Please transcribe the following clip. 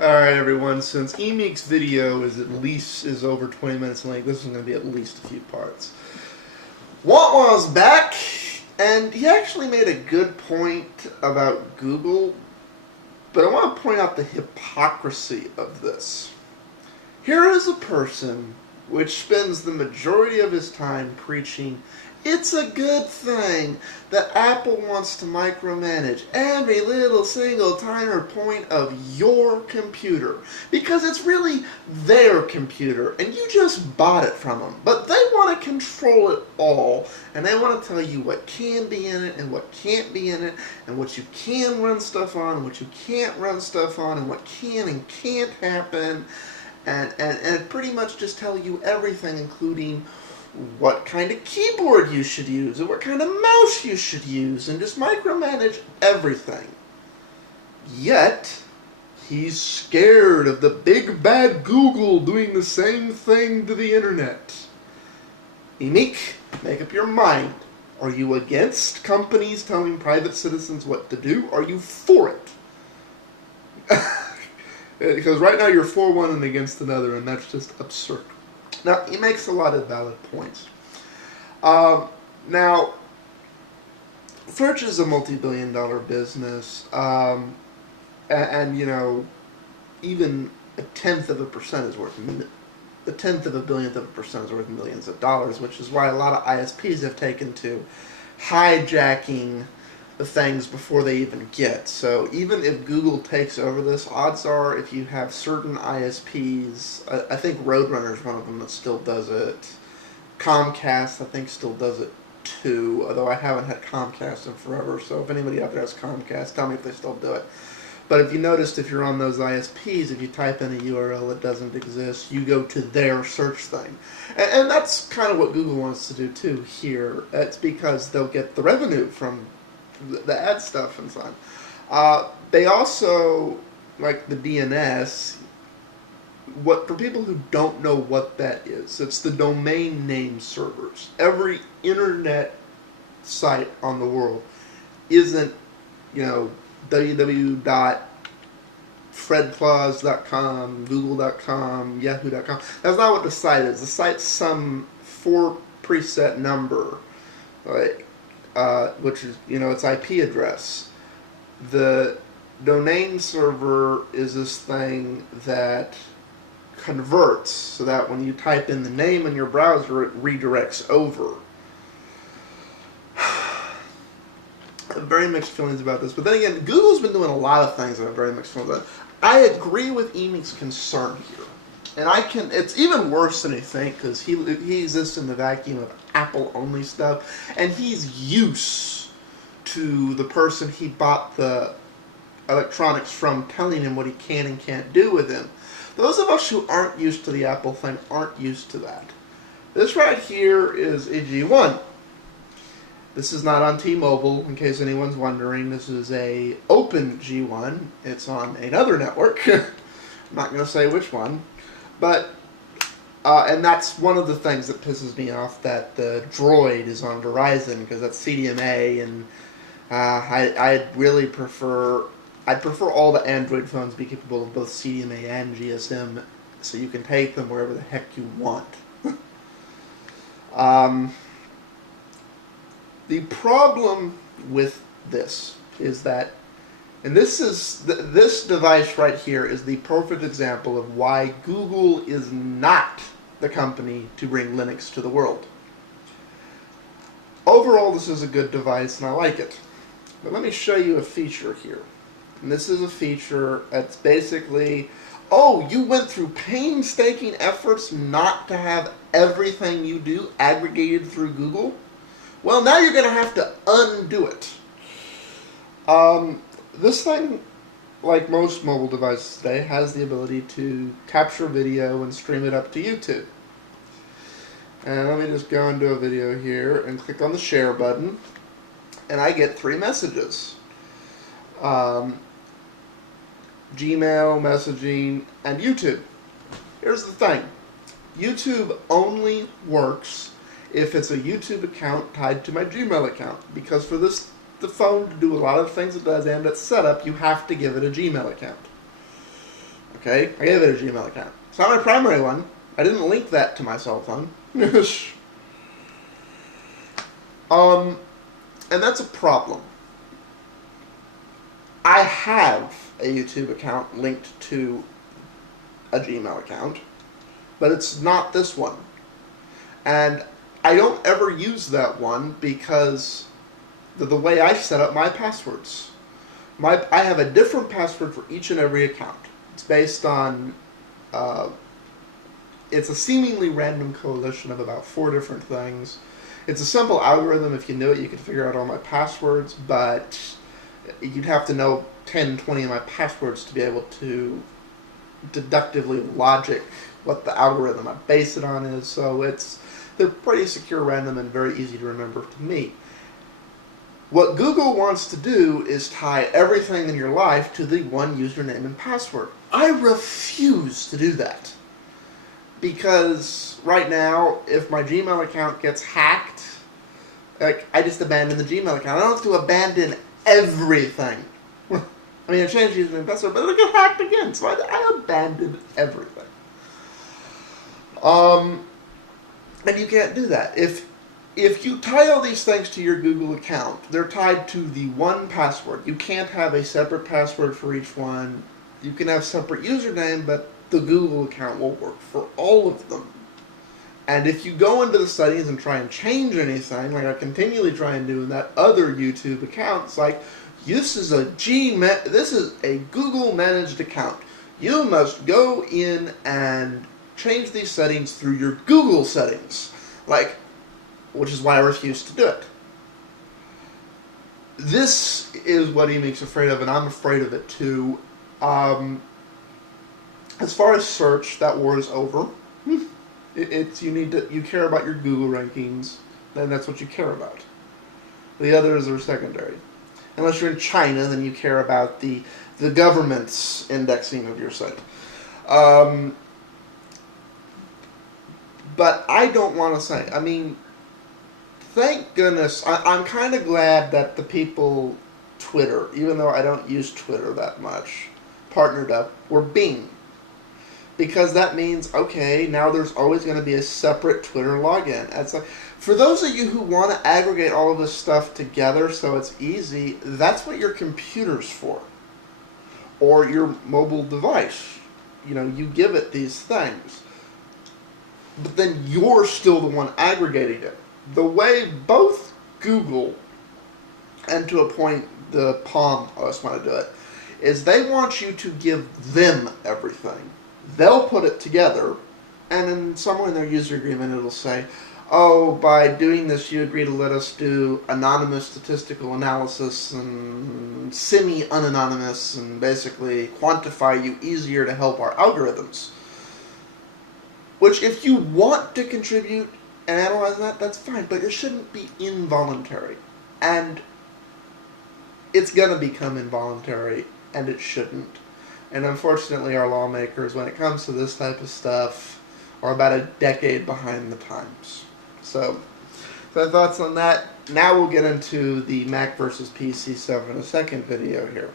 Alright everyone, since Emeek's video is over 20 minutes in length, this is going to be at least a few parts. Wantwa's back, and he actually made a good point about Google, but I want to point out the hypocrisy of this. Here is a person which spends the majority of his time preaching it's a good thing that Apple wants to micromanage every little single timer point of your computer because it's really their computer and you just bought it from them. But they want to control it all, and they want to tell you what can be in it and what can't be in it, and what you can run stuff on and what you can't run stuff on, and what can and can't happen, and pretty much just tell you everything, including what kind of keyboard you should use and what kind of mouse you should use, and just micromanage everything. Yet, he's scared of the big bad Google doing the same thing to the internet. Emeek, make up your mind. Are you against companies telling private citizens what to do? Are you for it? Because right now you're for one and against another, and that's just absurd. Now, he makes a lot of valid points. Now, search is a multi-billion-dollar business, and you know, even a tenth of a percent is worth a tenth of a billionth of a percent is worth millions of dollars, which is why a lot of ISPs have taken to hijacking the things before they even get. So even if Google takes over this, odds are if you have certain ISPs, I think Roadrunner is one of them that still does it. Comcast, I think, still does it too, although I haven't had Comcast in forever, so if anybody out there has Comcast, tell me if they still do it. But if you noticed, if you're on those ISPs, if you type in a URL that doesn't exist, you go to their search thing. And that's kind of what Google wants to do too here. It's because they'll get the revenue from the ad stuff and so on. They also, like the DNS, for people who don't know what that is, it's the domain name servers. Every internet site on the world isn't, you know, www.fredclaus.com, google.com, yahoo.com. That's not what the site is. The site's some preset number, like, which is, you know, its IP address. The domain server is this thing that converts so that when you type in the name in your browser, it redirects over. I have very mixed feelings about this, but then again, Google's been doing a lot of things that I have very mixed feelings about. I agree with Emeek's concern here. And it's even worse than I think, because he exists in the vacuum of Apple-only stuff, and he's used to the person he bought the electronics from telling him what he can and can't do with him. Those of us who aren't used to the Apple thing aren't used to that. This right here is a G1. This is not on T-Mobile, in case anyone's wondering. This is a open G1. It's on another network. I'm not going to say which one. But, and that's one of the things that pisses me off, that the Droid is on Verizon, because that's CDMA, and I'd prefer all the Android phones be capable of both CDMA and GSM, so you can take them wherever the heck you want. The problem with this is that, and this device right here is the perfect example of why Google is not the company to bring Linux to the world. Overall, this is a good device and I like it. But let me show you a feature here. And this is a feature that's basically, oh, you went through painstaking efforts not to have everything you do aggregated through Google? Well, now you're going to have to undo it. This thing, like most mobile devices today, has the ability to capture video and stream it up to YouTube. And let me just go into a video here and click on the share button, and I get 3 messages. Gmail, messaging, and YouTube. Here's the thing. YouTube only works if it's a YouTube account tied to my Gmail account, because for the phone to do a lot of things it does and its setup, you have to give it a Gmail account. Okay, I gave it a Gmail account. It's not my primary one. I didn't link that to my cell phone. And that's a problem. I have a YouTube account linked to a Gmail account, but it's not this one. And I don't ever use that one because the way I set up my passwords. I have a different password for each and every account. It's based on, it's a seemingly random coalition of about 4 different things. It's a simple algorithm. If you knew it, you could figure out all my passwords, but you'd have to know 10, 20 of my passwords to be able to deductively logic what the algorithm I base it on is. So they're pretty secure, random, and very easy to remember to me. What Google wants to do is tie everything in your life to the one username and password. I refuse to do that. Because right now, if my Gmail account gets hacked, like, I just abandon the Gmail account. I don't have to abandon everything. I mean, I changed the username and password, but it'll get hacked again, so I abandoned everything. And you can't do that. If you tie all these things to your Google account, they're tied to the one password. You can't have a separate password for each one. You can have separate username, but the Google account will work for all of them. And if you go into the settings and try and change anything, like I continually try and do in that other YouTube account, it's like, this is a Google managed account. You must go in and change these settings through your Google settings. Which is why I refuse to do it. This is what Emeek's afraid of, and I'm afraid of it too. As far as search, that war is over. You care about your Google rankings, then that's what you care about. The others are secondary. Unless you're in China, then you care about the government's indexing of your site. But I don't want to say, I mean, thank goodness, I'm kind of glad that the people, Twitter, even though I don't use Twitter that much, partnered up, were Bing. Because that means, okay, now there's always going to be a separate Twitter login. It's like, for those of you who want to aggregate all of this stuff together so it's easy, that's what your computer's for. Or your mobile device. You know, you give it these things. But then you're still the one aggregating it. The way both Google and to a point the Palm OS want to do it is they want you to give them everything. They'll put it together, and then somewhere in their user agreement it'll say, oh, by doing this you agree to let us do anonymous statistical analysis and semi-unanonymous and basically quantify you easier to help our algorithms. Which, if you want to contribute and analyze that, that's fine, but it shouldn't be involuntary. And it's going to become involuntary, and it shouldn't. And unfortunately, our lawmakers, when it comes to this type of stuff, are about a decade behind the times. So thoughts on that. Now we'll get into the Mac versus PC stuff in a second video here.